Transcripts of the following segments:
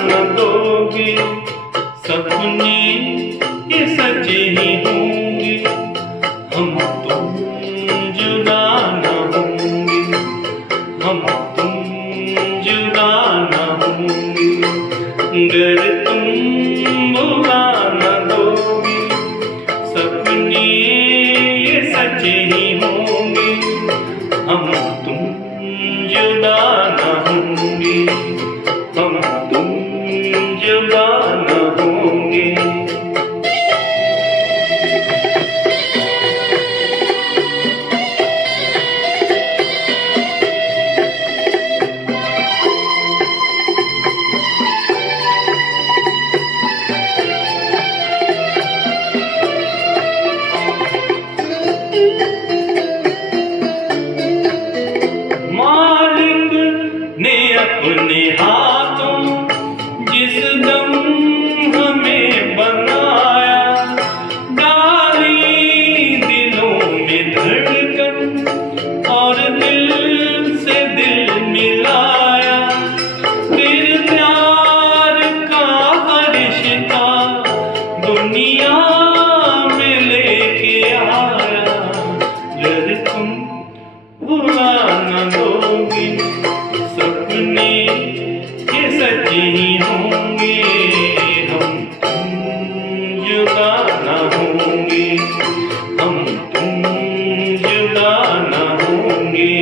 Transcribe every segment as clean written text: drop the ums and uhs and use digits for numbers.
न दोगे, सपने ये सच्चे ही होंगे, हम तुम जुदा न होंगे, हम तुम जुदा न होंगे। अगर तुम भुला न दोगे, सपने ये सच्चे ही होंगे, हम तुम जुदा न होंगे, हम तुम जुदा न होंगे। मालिक ने अपने हाथों जिस दम हमें बनाया, डाली दिलों में धड़कन और दिल से दिल मिलाया। फिर प्यार का फरिश्ता दुनिया में लेके आया। अगर तुम भुला न दोगे, सपने ये सच्चे ही होंगे, हम तुम जुदा न होंगे, हम तुम जुदा न होंगे।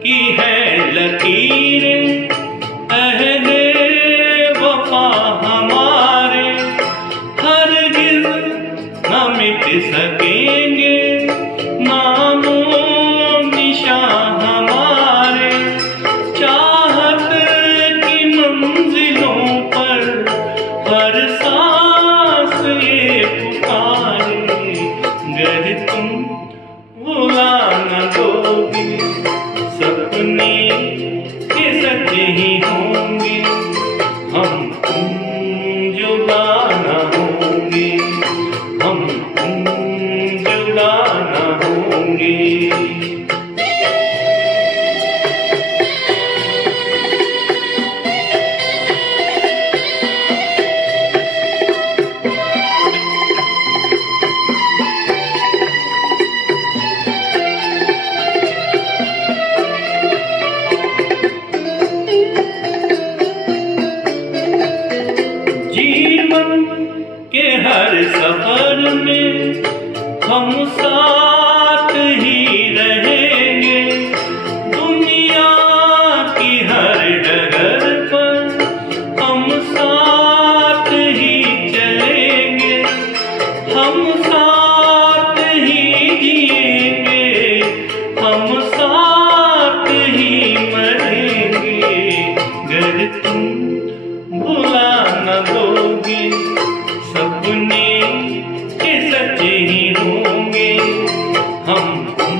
की है लकीरें अहदे वफा हमारे, हरगिज़ न मिट सकेंगे नामो निशान हमारे। चाहत की मंजिलों पर हर सांस ये पुकारे। अगर तुम भुला न दोगे, सपने ये सच्चे ही होंगे, हम तुम जुदा न होंगे, हम तुम जुदा न होंगे। जीवन के हर सफर में हम साथ ही रहेंगे, दुनिया की हर डगर पर हम साथ ही चलेंगे, हम साथ ही जिएंगे, हम साथ ही मरेंगे। अगर तुम भुला न दोगे, सपने ये सच्चे ही होंगे, हम तुम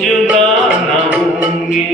जुदा न होंगे।